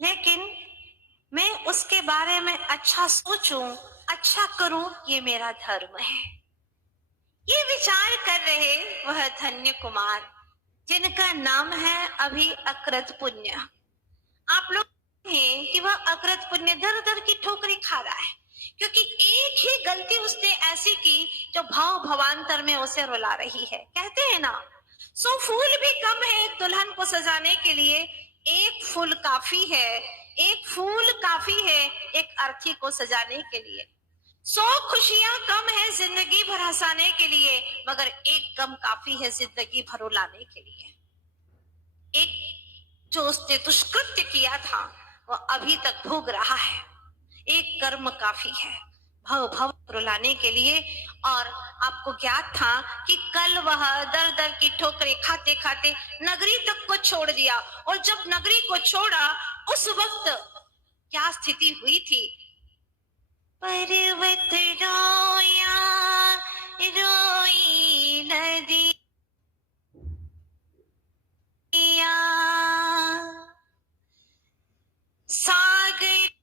लेकिन मैं उसके बारे में अच्छा सोचूं, अच्छा करूं, ये मेरा धर्म है। ये विचार कर रहे वह धन्य कुमार, जिनका नाम है अभी अकृत पुण्य। आप लोग हैं कि वह अकृत पुण्य दर दर की ठोकरी खा रहा है, क्योंकि एक ही गलती उसने ऐसी की जो भाव भवांतर में उसे रुला रही है। कहते हैं ना, 100 फूल भी कम है एक दुल्हन को सजाने के लिए, एक फूल काफी है। एक फूल काफी है एक अर्थी को सजाने के लिए। 100 खुशियां कम है जिंदगी भर हंसाने के लिए, मगर एक गम काफी है जिंदगी भर रुलाने के लिए। एक जो उसने दुष्कृत्य किया था वह अभी तक भोग रहा है। एक कर्म काफी है भव भव रुलाने के लिए। और आपको ज्ञात था कि कल वह दर दर की ठोकरें खाते खाते नगरी तक को छोड़ दिया, और जब नगरी को छोड़ा उस वक्त क्या स्थिति हुई थी। पर्वत रोया रोई नदी सागर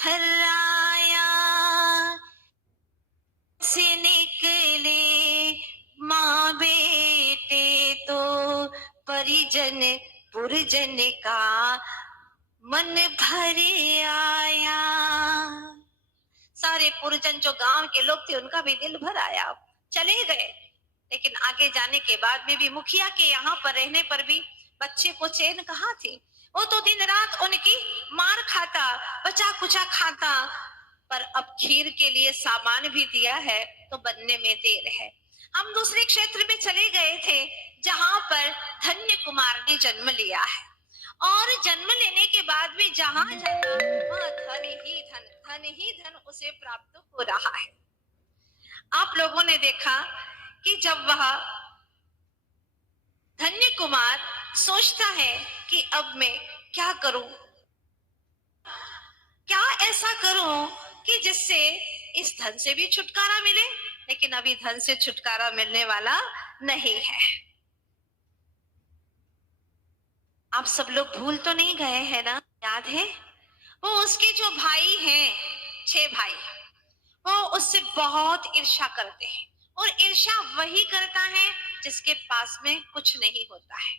थर्राया से निकले माँ बेटे तो परिजन पुरजन का मन भर आया। सारे पुरजन जो गांव के लोग थे उनका भी दिल भर आया, चले गए। लेकिन आगे जाने के बाद में भी मुखिया के यहाँ पर रहने पर भी बच्चे को चैन कहाँ थी। वो तो दिन रात उनकी मार खाता, बचा कुचा खाता। पर अब खीर के लिए सामान भी दिया है तो बनने में देर है। हम दूसरे क्षेत्र में चले गए थे जहां पर धन्य कुमार ने जन्म लिया है, और जन्म लेने के बाद भी जहां जाना वह धन ही धन उसे प्राप्त हो रहा है। आप लोगों ने देखा कि जब वह धन्य कुमार सोचता है कि अब मैं क्या करूं, क्या ऐसा करूं कि जिससे इस धन से भी छुटकारा मिले। लेकिन अभी धन से छुटकारा मिलने वाला नहीं है। आप सब लोग भूल तो नहीं गए हैं ना, याद है? वो उसके जो भाई हैं, 6 भाई, वो उससे बहुत ईर्ष्या करते हैं। और ईर्ष्या वही करता है जिसके पास में कुछ नहीं होता है।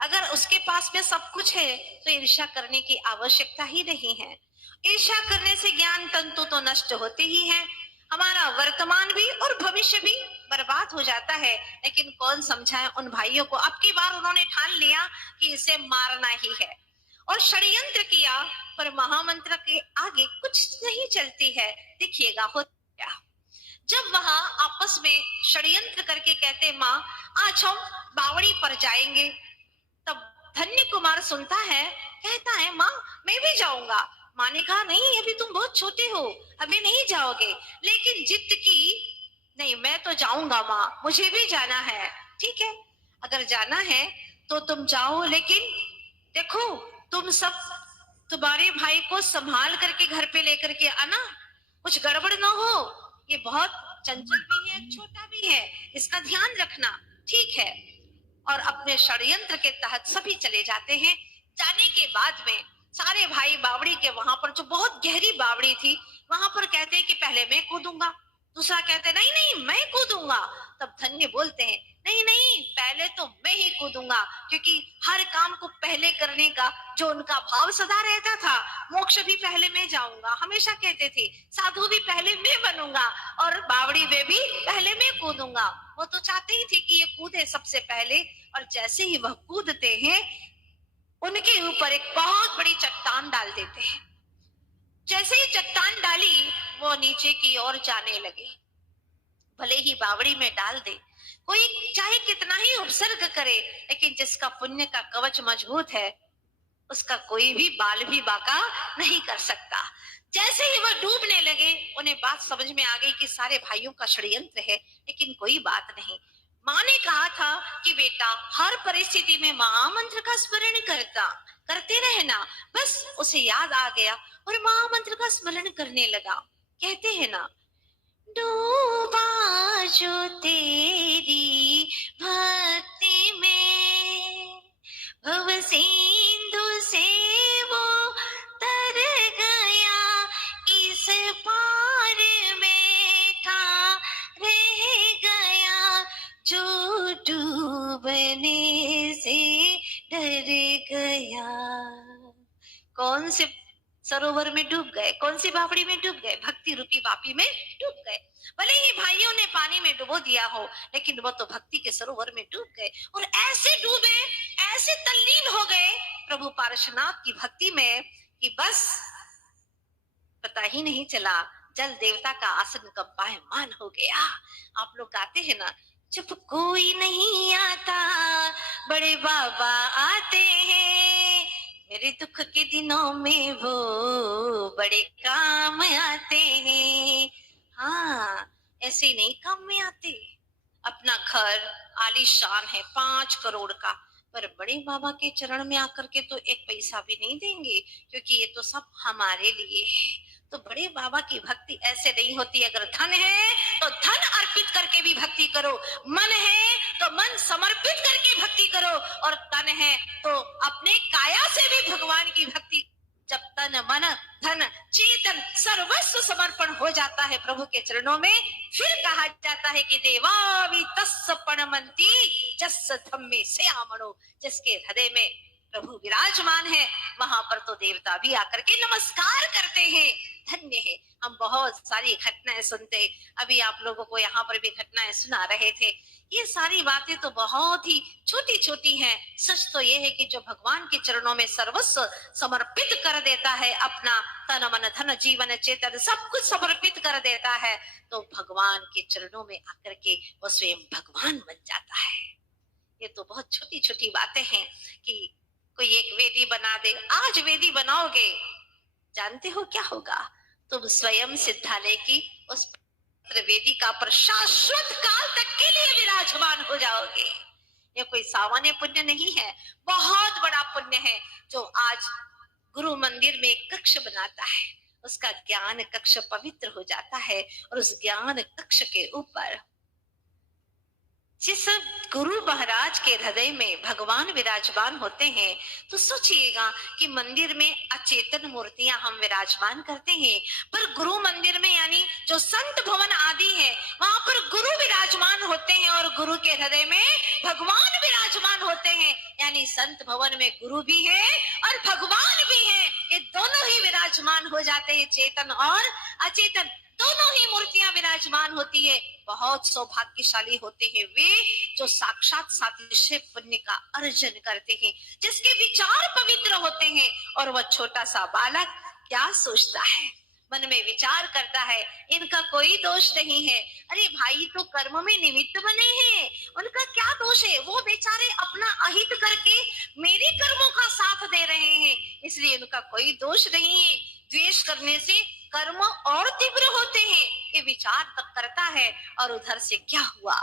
अगर उसके पास में सब कुछ है तो ईर्ष्या करने की आवश्यकता ही नहीं है। ईर्ष्या करने से ज्ञान तंतु तो नष्ट होते ही हैं, हमारा वर्तमान भी और भविष्य भी बर्बाद हो जाता है। लेकिन कौन समझाए उन भाइयों को। अब की बार उन्होंने ठान लिया कि इसे मारना ही है, और षड्यंत्र किया, पर महामंत्र के आगे कुछ नहीं चलती है। देखिएगा हो क्या। जब वहां आपस में षड्यंत्र करके कहते माँ आज हम बावड़ी पर जाएंगे, तब धन्य कुमार सुनता है, कहता है माँ मैं भी जाऊंगा। माँ ने कहा नहीं, अभी तुम बहुत छोटे हो, अभी नहीं जाओगे। लेकिन जिद की, नहीं मैं तो जाऊंगा माँ, मुझे भी जाना है। ठीक है, अगर जाना है तो तुम जाओ, लेकिन देखो तुम सब तुम्हारे भाई को संभाल करके घर पे लेकर के आना, कुछ गड़बड़ ना हो। ये बहुत चंचल भी है, छोटा भी है, इसका ध्यान रखना। ठीक है। और अपने षड्यंत्र के तहत सभी चले जाते हैं। जाने के बाद में सारे भाई बावड़ी के वहां पर, जो बहुत गहरी बावड़ी थी, वहां पर कहते हैं कि पहले मैं कूदूंगा। दूसरा कहते हैं नहीं नहीं मैं कूदूंगा। तब धन्य बोलते हैं नहीं नहीं पहले तो मैं ही कूदूंगा, क्योंकि हर काम को पहले करने का जो उनका भाव सदा रहता था। मोक्ष भी पहले मैं जाऊंगा, हमेशा कहते थे। साधु भी पहले मैं बनूंगा, और बावड़ी में भी पहले मैं कूदूंगा। वो तो चाहते ही थे कि ये कूदे सबसे पहले। और जैसे ही वह कूदते हैं, उनके ऊपर एक बहुत बड़ी चट्टान डाल देते हैं। जैसे ही चट्टान डाली, वो नीचे की ओर जाने लगे। भले ही बावड़ी में डाल दे, कोई चाहे कितना ही उपसर्ग करे, लेकिन जिसका पुण्य का कवच मजबूत है, उसका कोई भी बाल भी बाका नहीं कर सकता। जैसे ही वह डूबने लगे, उन्हें बात समझ में आ गई कि सारे भाइयों का षड्यंत्र है। लेकिन कोई बात नहीं। माँ ने कहा था कि बेटा हर परिस्थिति में महामंत्र का स्मरण करते रहना। बस उसे याद आ गया और महामंत्र का स्मरण करने लगा। कहते हैं ना, डूबा जो तेरी भक्ति में, भव सिंधु से वो तर गया, इस पार में था रह गया, जो डूबने से डर गया। कौन से सरोवर में डूब गए, कौन सी बावड़ी में डूब गए? भक्ति रूपी वापी में डूब गए। भले ही भाइयों ने पानी में डुबो दिया हो, लेकिन वो तो भक्ति के सरोवर में डूब गए और ऐसे डूबे, ऐसे तल्लीन हो गए प्रभु पार्श्वनाथ की भक्ति में कि बस पता ही नहीं चला, जल देवता का आसन कंपायमान हो गया। आप लोग गाते हैं ना, जब कोई नहीं आता बड़े बाबा आते हैं, मेरे दुख के दिनों में वो बड़े काम आते हैं। हाँ, ऐसे ही नहीं काम में आते। अपना घर आलीशान है 5 करोड़ का, पर बड़े बाबा के चरण में आकर के तो एक पैसा भी नहीं देंगे, क्योंकि ये तो सब हमारे लिए है। तो बड़े बाबा की भक्ति ऐसे नहीं होती। अगर धन है तो धन अर्पित करके भी भक्ति करो, मन है तो मन समर्पित करके भक्ति करो, और तन है तो अपने काया से भी भगवान की भक्ति। जब तन मन धन चेतन सर्वस्व समर्पण हो जाता है प्रभु के चरणों में, फिर कहा जाता है कि देवावि तस्स पणमंती जस्स धम्मे स्यामणो। जिसके हृदय में प्रभु विराजमान है, वहां पर तो देवता भी आकर के नमस्कार करते हैं। धन्य है। हम बहुत सारी घटनाएं सुनते, अभी आप लोगों को यहाँ पर भी घटनाएं सुना रहे थे। ये सारी बातें तो बहुत ही छोटी छोटी हैं। सच तो ये है कि जो भगवान के चरणों में सर्वस्व समर्पित कर देता है, अपना तन मन धन जीवन चेतन सब कुछ समर्पित कर देता है, तो भगवान के चरणों में आकर के वो स्वयं भगवान बन जाता है। ये तो बहुत छोटी छोटी बातें हैं कि कोई एक वेदी बना दे। आज वेदी बनाओगे, जानते हो क्या होगा? तुम स्वयं सिद्धालय की उस वेदिका पर शाश्वत काल तक के लिए विराजमान हो जाओगे। ये कोई सामान्य पुण्य नहीं है, बहुत बड़ा पुण्य है। जो आज गुरु मंदिर में कक्ष बनाता है, उसका ज्ञान कक्ष पवित्र हो जाता है, और उस ज्ञान कक्ष के ऊपर जिस गुरु महाराज के हृदय में भगवान विराजमान होते हैं, तो सोचिएगा कि मंदिर में अचेतन मूर्तियां हम विराजमान करते हैं, पर गुरु मंदिर में यानी जो संत भवन आदि है, वहां पर गुरु विराजमान होते हैं और गुरु के हृदय में भगवान विराजमान होते हैं। यानी संत भवन में गुरु भी है और भगवान भी है, ये दोनों ही विराजमान हो जाते हैं। चेतन और अचेतन दोनों ही मूर्तियां विराजमान होती है। बहुत सौभाग्यशाली होते हैं वे जो साक्षात सादृश्य पुण्य का अर्जन करते हैं, जिसके विचार पवित्र होते हैं। और वह छोटा सा बालक क्या सोचता है, मन में विचार करता है, इनका कोई दोष नहीं है। अरे भाई तो कर्म में निमित्त बने हैं, उनका क्या दोष है? वो बेचारे अपना अहित करके मेरे कर्मों का साथ दे रहे हैं, इसलिए उनका कोई दोष नहीं है। द्वेष करने से कर्म और तीव्र होते हैं, ये विचार तक करता है। और उधर से क्या हुआ?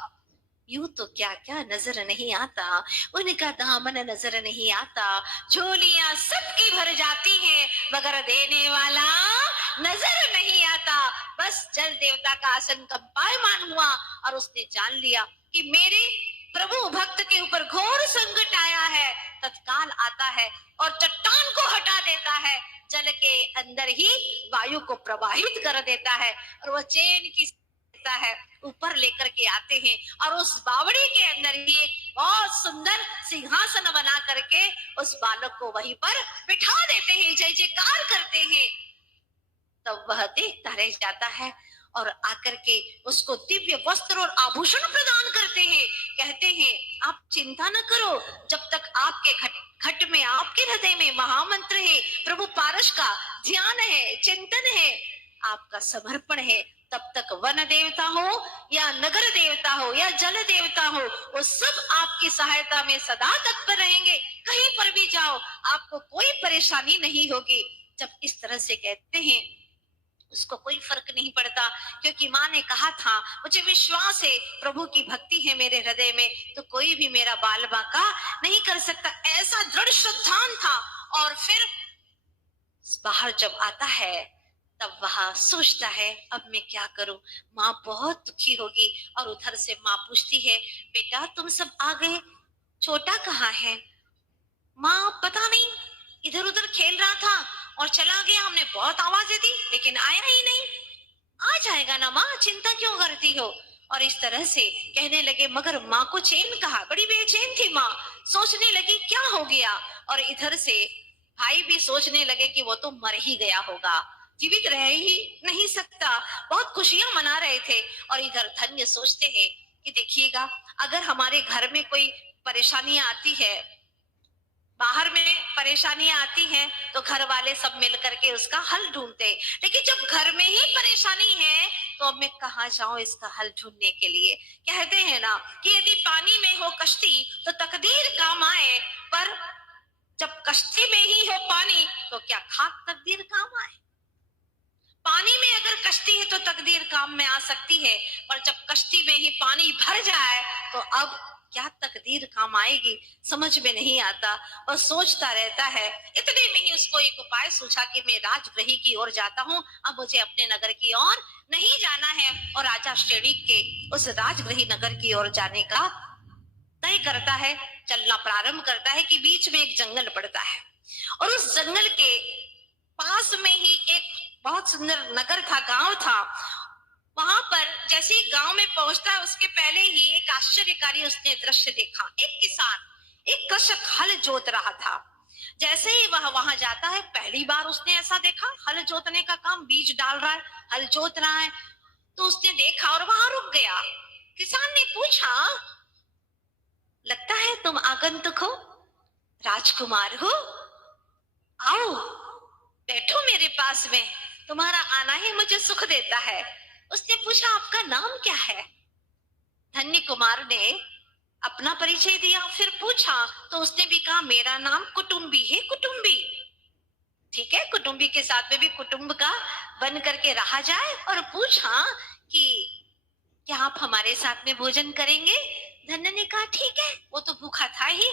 यूं तो क्या क्या नजर नहीं आता, उनका दामन नजर नहीं आता। झोलियां सबकी भर जाती हैं, मगर देने वाला नजर नहीं आता। बस जल देवता का आसन कंपायमान हुआ और उसने जान लिया कि मेरे प्रभु भक्त के ऊपर घोर संकट आया है। तत्काल आता है और चट्टान को हटा देता है, जल के अंदर ही वायु को प्रवाहित कर देता है, और वह चैन की है ऊपर लेकर के आते हैं, और उस बावड़ी के अंदर ही बहुत सुंदर सिंहासन बना करके उस बालक को वहीं पर बिठा देते हैं, जय जयकार करते हैं। तब वह देखता रह जाता है और आकर के उसको दिव्य वस्त्र और आभूषण प्रदान करते हैं। कहते हैं आप चिंता न करो, जब तक आपके घट में, आपके हृदय में महामंत्र है, प्रभु पारस का ध्यान है, चिंतन है, आपका समर्पण है, तब तक वन देवता हो या नगर देवता हो या जल देवता हो, वो सब आपकी सहायता में सदा तत्पर रहेंगे। कहीं पर भी जाओ, आपको कोई परेशानी नहीं होगी। जब इस तरह से कहते हैं, उसको कोई फर्क नहीं पड़ता, क्योंकि माँ ने कहा था मुझे विश्वास है, प्रभु की भक्ति है मेरे हृदय में, तो कोई भी मेरा बाल बांका नहीं कर सकता। ऐसा दृढ़ श्रद्धान था। और फिर बाहर जब आता है तब वह सोचता है अब मैं क्या करूं, माँ बहुत दुखी होगी। और उधर से माँ पूछती है, बेटा तुम सब आ गए, छोटा कहाँ है? माँ पता नहीं, इधर उधर खेल रहा था और चला गया, हमने बहुत आवाजें दी लेकिन आया ही नहीं। आ जाएगा ना माँ, चिंता क्यों करती हो? और इस तरह से कहने लगे, मगर माँ को चैन कहा, बड़ी बेचैन थी माँ, सोचने लगी क्या हो गया। और इधर से भाई भी सोचने लगे कि वो तो मर ही गया होगा, जीवित रह ही नहीं सकता। बहुत खुशियां मना रहे थे। और इधर धन्य सोचते हैं कि देखिएगा, अगर हमारे घर में कोई परेशानियां आती है, बाहर में परेशानियां आती हैं, तो घर वाले सब मिल करके उसका हल ढूंढते हैं। लेकिन जब घर में ही परेशानी है तो अब मैं कहाँ जाऊं इसका हल ढूंढने के लिए। कहते हैं ना कि यदि पानी में हो कश्ती तो तकदीर काम आए, पर जब कश्ती में ही हो पानी तो क्या खाक तकदीर काम आए? पानी में अगर कश्ती है तो तकदीर काम में आ सकती है, पर जब कश्ती में ही पानी भर जाए तो अब क्या तकदीर काम आएगी, समझ में नहीं आता। और सोचता रहता है। इतने में ही उसको एक उपाय सूझा कि मैं राजगृह की ओर जाता हूँ, अब मुझे अपने नगर की ओर नहीं जाना है। और राजा श्रेणी के उस राजगृह नगर की ओर जाने का तय करता है, चलना प्रारंभ करता है कि बीच में एक जंगल पड़ता है और उस जंगल के पास में ही एक बहुत सुंदर नगर था, गांव था। वहां पर जैसे ही गांव में पहुंचता है उसके पहले ही एक आश्चर्यकारी उसने दृश्य देखा। एक किसान, एक कृषक हल जोत रहा था। जैसे ही वह वहां जाता है, पहली बार उसने ऐसा देखा, हल जोतने का काम, बीज डाल रहा है, हल जोत रहा है। तो उसने देखा और वहां रुक गया। किसान ने पूछा, लगता है तुम आगंतुक हो, राजकुमार हो, आओ बैठो मेरे पास में, तुम्हारा आना ही मुझे सुख देता है। उसने पूछा, आपका नाम क्या है? धन्य कुमार ने अपना परिचय दिया। फिर पूछा तो उसने भी कहा, मेरा नाम कुटुंबी है, कुटुंबी। ठीक है, कुटुंबी के साथ में भी कुटुंब का बन करके रहा जाए। और पूछा कि क्या आप हमारे साथ में भोजन करेंगे? धन्य ने कहा, ठीक है, वो तो भूखा था ही।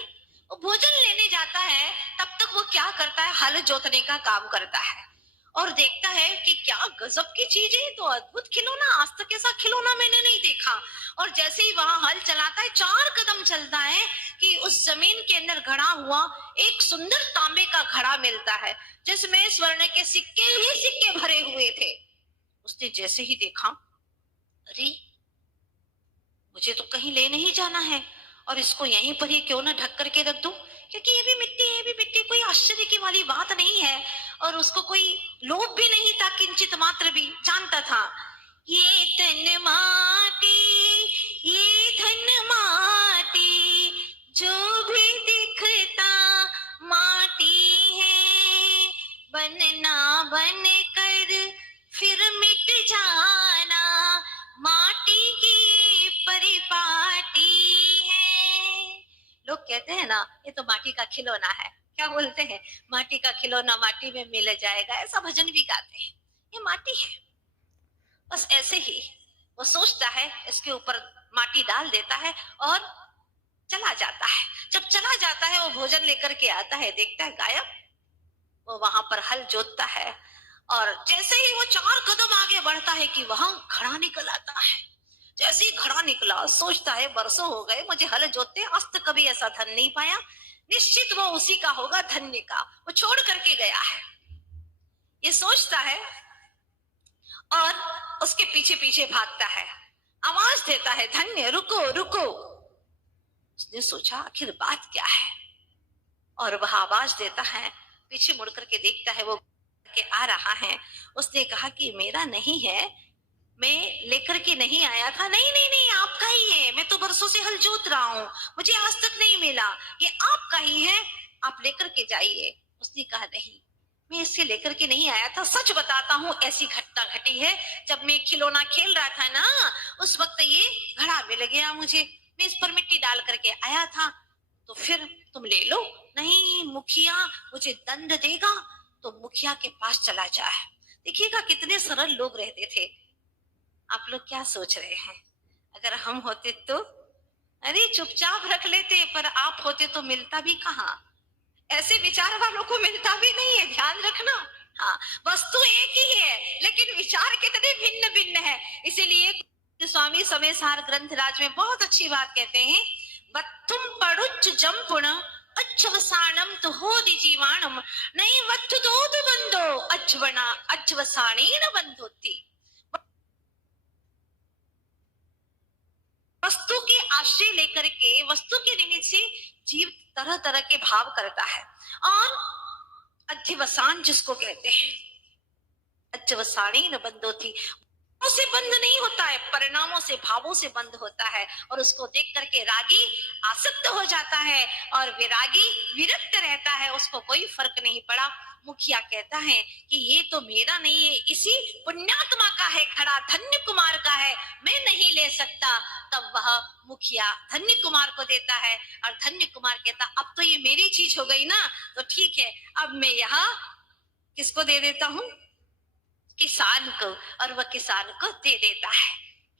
वो भोजन लेने जाता है, तब तक वो क्या करता है, हल जोतने का काम करता है। और देखता है कि क्या गजब की चीज है, तो अद्भुत खिलौना, आज तक ऐसा खिलौना मैंने नहीं देखा। और जैसे ही वहां हल चलाता है, 4 कदम चलता है कि उस जमीन के अंदर घड़ा हुआ एक सुंदर तांबे का घड़ा मिलता है, जिसमें स्वर्ण के सिक्के ही सिक्के भरे हुए थे। उसने जैसे ही देखा, अरे मुझे तो कहीं ले नहीं जाना है, और इसको यहीं पर ही क्यों ना ढक करके रख दूं, क्योंकि ये भी मिट्टी है, ये भी मिट्टी, कोई आश्चर्य की वाली बात नहीं है। और उसको कोई लोभ भी नहीं था, किंचित मात्र भी। जानता था ये तन माटी, ये धन माटी, जो भी दिखता माटी है, बनना बन कर फिर मिट जाना, माटी की परिपाटी है। लोग कहते हैं ना, ये तो माटी का खिलौना है, क्या बोलते हैं, माटी का खिलौना माटी में मिल जाएगा, ऐसा भजन भी गाते हैं। ये माटी है, बस ऐसे ही वो सोचता है, इसके ऊपर माटी डाल देता है और चला जाता है। जब चला जाता है, वो भोजन लेकर के आता है, देखता है गायब। वो वहां पर हल जोतता है और जैसे ही वो 4 कदम आगे बढ़ता है कि वहां घड़ा निकल आता है। जैसे ही घड़ा निकला, सोचता है बरसों हो गए मुझे हल जोतते, आज तक कभी ऐसा धन नहीं पाया, निश्चित वो उसी का होगा, धन्य का, वो छोड़ करके गया है, ये सोचता है। और उसके पीछे पीछे भागता है, आवाज देता है, धन्य रुको रुको। उसने सोचा आखिर बात क्या है, और वह आवाज देता है, पीछे मुड़ करके देखता है, वो के आ रहा है। उसने कहा कि मेरा नहीं है, मैं लेकर के नहीं आया था। नहीं नहीं नहीं, आपका ही है, मैं तो बरसों से हल जोत रहा हूँ, मुझे आज तक नहीं मिला, ये आपका ही है, आप लेकर के जाइए। उसने कहा नहीं, मैं इससे लेकर के नहीं आया था, सच बताता हूँ, ऐसी घटना घटी है, जब मैं खिलौना खेल रहा था ना, उस वक्त ये घड़ा मिल गया मुझे, मैं इस पर मिट्टी डाल करके आया था, तो फिर तुम ले लो। नहीं, मुखिया मुझे दंड देगा, तो मुखिया के पास चला जाए। देखिएगा कितने सरल लोग रहते थे। आप लोग क्या सोच रहे हैं, अगर हम होते तो अरे चुपचाप रख लेते, पर आप होते तो मिलता भी कहाँ, ऐसे विचार वालों को मिलता भी नहीं है, ध्यान रखना। हाँ, वस्तु एक ही है विचार कितने भिन्न भिन्न है। इसीलिए स्वामी समय सार ग्रंथ राज में बहुत अच्छी बात कहते हैं, वत्तुम पड़ुच्च जंपुण अच्छवसाणम तो हो जीवाणम नहीं वत्तु दोद बंदो अच्छवना अच्छवसाणेन बंधोति। वस्तु के आश्रय लेकर के, वस्तु के निमित्त से जीव तरह तरह के भाव करता है। और अध्यवसान जिसको कहते हैं, अच्छवसाणेन बंधोति, से बंद नहीं होता है, परिणामों से, भावों से बंद होता है। और उसको देख करके रागी आसक्त हो जाता है और विरागी विरक्त रहता है, उसको कोई फर्क नहीं पड़ा। मुखिया कहता है कि ये तो मेरा नहीं है, इसी पुण्यात्मा का है घड़ा, धन्य कुमार का है, मैं नहीं ले सकता। तब वह मुखिया धन्य कुमार को देता है और धन्य कुमार कहता अब तो ये मेरी चीज हो गई ना, तो ठीक है, अब मैं यहाँ किसको दे देता हूँ, किसान को, और वह किसान को दे देता है।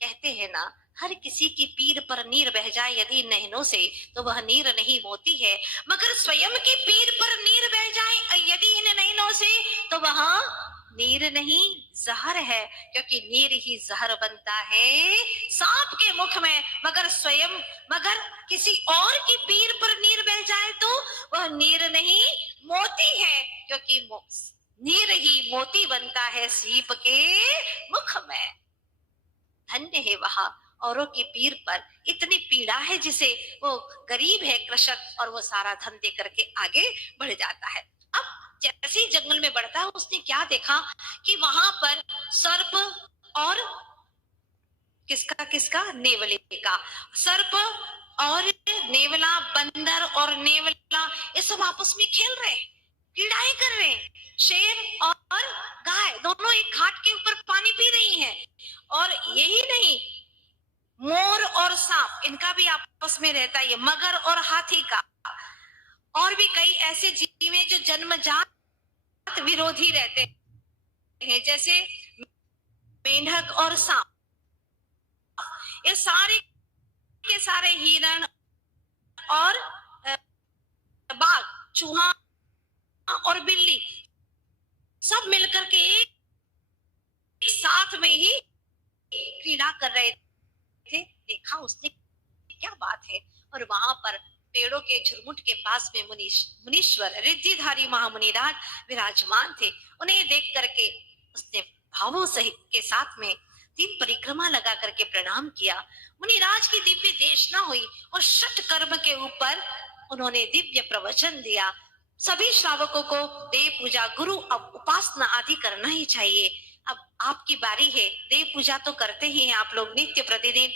कहते हैं ना, हर किसी की पीर पर नीर बह जाए यदि नैनों से तो वह नीर नहीं मोती है, मगर स्वयं की पीर पर नीर बह जाए यदि इन नैनों से तो वह नीर नहीं जहर है, क्योंकि नीर ही जहर बनता है सांप के मुख में। मगर किसी और की पीर पर नीर बह जाए तो वह नीर नहीं मोती है, क्योंकि नीर ही मोती बनता है सीप के मुख में। धन्य है वहां औरों की पीर पर इतनी पीड़ा है, जिसे वो गरीब है कृषक और वो सारा धन दे करके आगे बढ़ जाता है। अब जैसे ही जंगल में बढ़ता है, उसने क्या देखा कि वहां पर सर्प और किसका नेवले का, सर्प और नेवला, बंदर और नेवला, ये सब आपस में खेल रहे, क्रीड़ाएं कर रहे हैं। शेर और गाय दोनों एक घाट के ऊपर पानी पी रही हैं। और यही नहीं, मोर और सांप, इनका भी आपस में रहता है, मगर और हाथी का, और भी कई ऐसे जीव हैं जो जन्मजात विरोधी रहते हैं, जैसे मेंढक और सांप। ये सारे के सारे हिरण और बाघ, चूहा और बिल्ली सब मिलकर के एक साथ में ही क्रीड़ा कर रहे थे। देखा उसने, क्या बात है। और वहां पर पेड़ों के झुरमुट के पास में मुनीश्वर रिद्धिधारी महामुनिराज विराजमान थे। उन्हें देख करके उसने भावों सहित के साथ में 3 परिक्रमा लगा करके प्रणाम किया। मुनिराज की दिव्य देशना हुई और षट कर्म के ऊपर उन्होंने दिव्य प्रवचन दिया। सभी श्रावकों को देव पूजा, गुरु उपासना आदि करना ही चाहिए। अब आपकी बारी है, देव पूजा तो करते ही हैं आप लोग नित्य प्रतिदिन,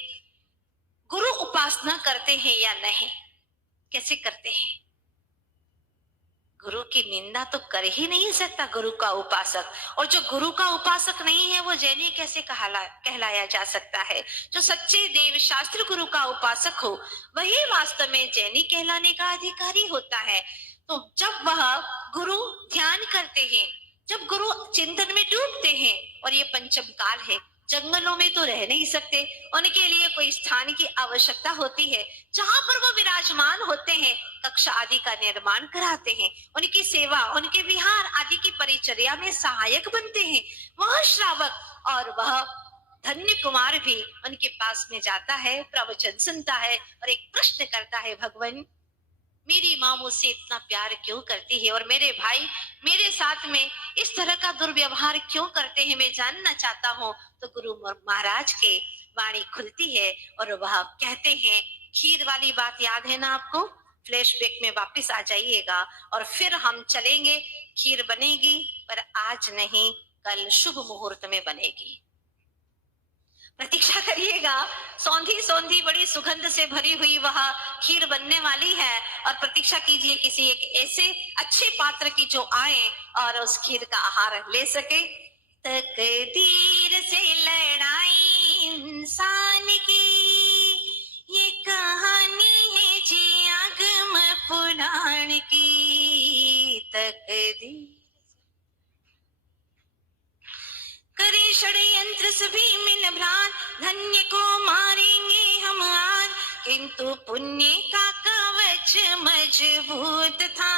गुरु उपासना करते हैं या नहीं? कैसे करते हैं? गुरु की निंदा तो कर ही नहीं सकता गुरु का उपासक, और जो गुरु का उपासक नहीं है वो जैनी कैसे कहलाया जा सकता है? जो सच्चे देव शास्त्र गुरु का उपासक हो वही वास्तव में जैनी कहलाने का अधिकारी होता है। तो जब वह गुरु ध्यान करते हैं, जब गुरु चिंतन में डूबते हैं, और ये पंचम काल है, जंगलों में तो रह नहीं सकते, उनके लिए कोई स्थान की आवश्यकता होती है जहां पर वो विराजमान होते हैं, कक्षा आदि का निर्माण कराते हैं, उनकी सेवा, उनके विहार आदि की परिचर्या में सहायक बनते हैं। वह श्रावक और वह धन्य कुमार भी उनके पास में जाता है, प्रवचन सुनता है और एक प्रश्न करता है, भगवान मेरी माँ मुझसे इतना प्यार क्यों करती है और मेरे भाई मेरे साथ में इस तरह का दुर्व्यवहार क्यों करते हैं, मैं जानना चाहता हूँ। तो गुरु महाराज के वाणी खुलती है और वह कहते हैं, खीर वाली बात याद है ना आपको? फ्लैशबैक में वापस आ जाइएगा और फिर हम चलेंगे। खीर बनेगी पर आज नहीं, कल शुभ मुहूर्त में बनेगी, प्रतीक्षा करिएगा। सौंधी सौंधी बड़ी सुगंध से भरी हुई वह खीर बनने वाली है और प्रतीक्षा कीजिए किसी एक ऐसे अच्छे पात्र की जो आए और उस खीर का आहार ले सके। तकदीर से लड़ाई इंसान की ये कहानी है जी आगम पुराण की। तकदीर करे षड्यंत्र सभी मिल भ्रात, धन्य को मारेंगे हम आज, किंतु पुण्य का कवच मजबूत था,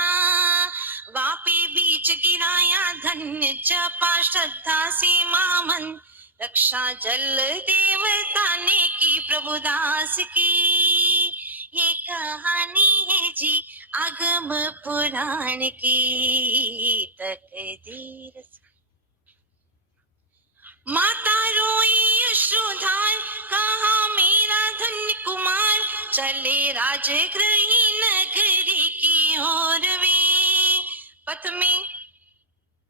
वापे बीच गिराया धन्य धन्य जपा श्रद्धा से मामन, रक्षा जल देवता ने की प्रभुदास की। ये कहानी है जी आगम पुराण की, तकदीर से। माता रोई अश्रुधार, कहा मेरा धन्य कुमार, चले राजगृही नगरी की ओर वे।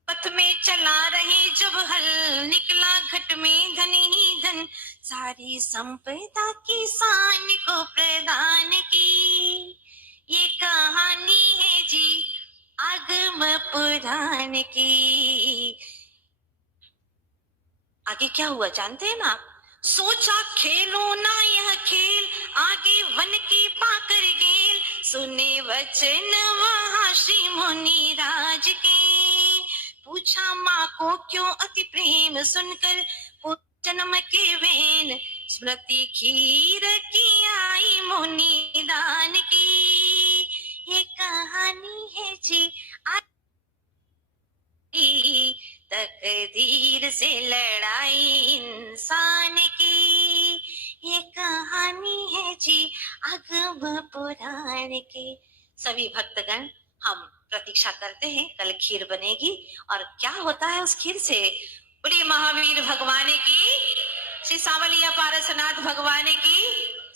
पथ में चला रहे जब हल, निकला घट में धन ही धन, सारी संपदा किसान को प्रदान की। ये कहानी है जी आगम पुराण की। आगे क्या हुआ जानते हैं ना आप? सोचा खेलो ना यह खेल, आगे वन की पाकर गेल, सुने वचन वहां श्री मुनि राज के। पूछा माँ को क्यों अति प्रेम सुनकर, जन्म के वेन स्मृति खीर की आई मुनि दान की। ये कहानी है जी तकदीर से लड़ाई इंसान की। ये कहानी है जी आगम पुराण की। सभी भक्तगण हम प्रतीक्षा करते हैं कल खीर बनेगी और क्या होता है उस खीर से। बोलिए महावीर भगवान की, श्री सांवलिया पारसनाथ भगवान की,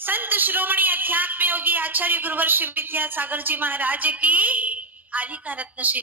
संत शिरोमणि अध्यात्म योगी आचार्य गुरुवर श्री विद्यासागर जी महाराज की, आदि का रत्न श्री